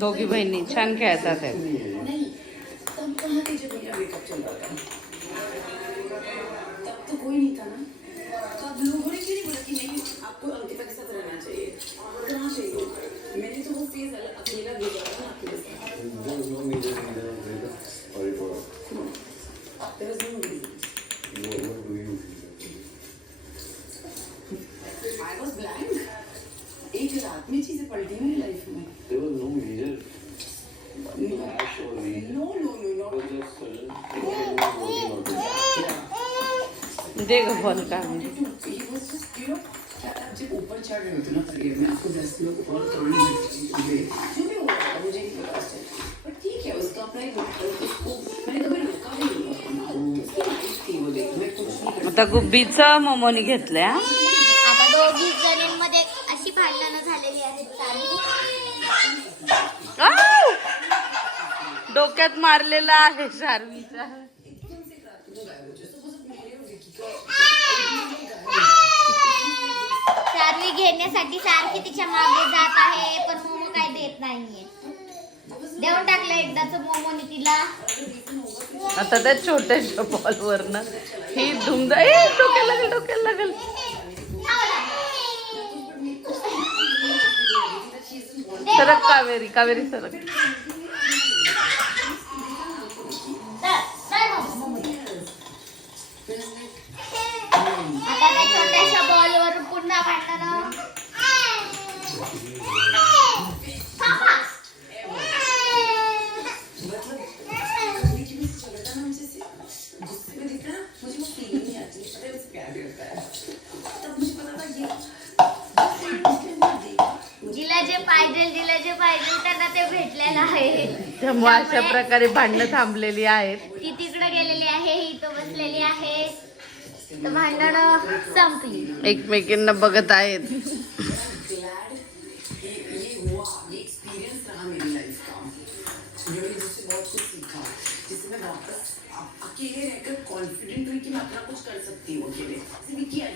दोघी बहिणी छान खेळतात आहेत. नहीं तब कहाँ थे जब मेरा ब्रेकअप चल रहा था? तब तो कोई नहीं था ना. तब लोगों ने क्यों नहीं बोला कि नहीं आपको अंकिता के साथ रहना चाहिए? कहाँ चाहिए? मैंने तो वो फेज अकेला गुजारा ना आपके साथ. There was no reason. What do you I was blank. एक रात में चीजें पलटी मेरी लाइफ में. There was no major clash or reason. No, It was just sudden. Everything was working out together. दे ग फोन का He was just, you know, जब ऊपर चढ़ रहे होते ना करियर में आपको 10 लोग और कान में जो भी हुआ था मुझे नहीं पता उस टाइम. बट ठीक है उसका अपना एक उसको मैंने कभी रोका भी नहीं. उसकी लाइफ थी वो देख मैं कुछ नहीं कर. आता गुब्बीचं मोमोनी घेतलंय हा. आता दोघी जणींमध्ये अशी भांडणं झालेली आहेत चालू. आऊ! डोक्यात मारलेला आहे शार्वीचा. चार्वी घेण्यासाठी सारखी तिच्या मागे जात आहे पण मोमो काय देत नाहीये. देऊन टाकलं एकदाच मोमोने तिला. आता त्या छोट्याशा बॉलवरनं ही धुमधा डोक्याला लागल. सरक कावेरी सरक. आता त्या छोट्याशा बॉलवर पुन्हा भांडणं. जिला जे पाहिजे त्यांना ते भेटलेलं आहे. त्यामुळे अशा प्रकारे भांडणं थांबलेली आहेत. ती तिकडे गेलेली आहे ही इथं बसलेली आहे. तर भांडणं संपली. एकमेकींना बघत आहेत. ये हुआ ये एक्सपीरियंस रहा मेरी लाइफ का जो मैंने जिससे बहुत कुछ सीखा जिससे मैं वापस अकेले रहकर कॉन्फिडेंट हुई कि मैं अपना कुछ कर सकती हूँ अकेले. विक्की आज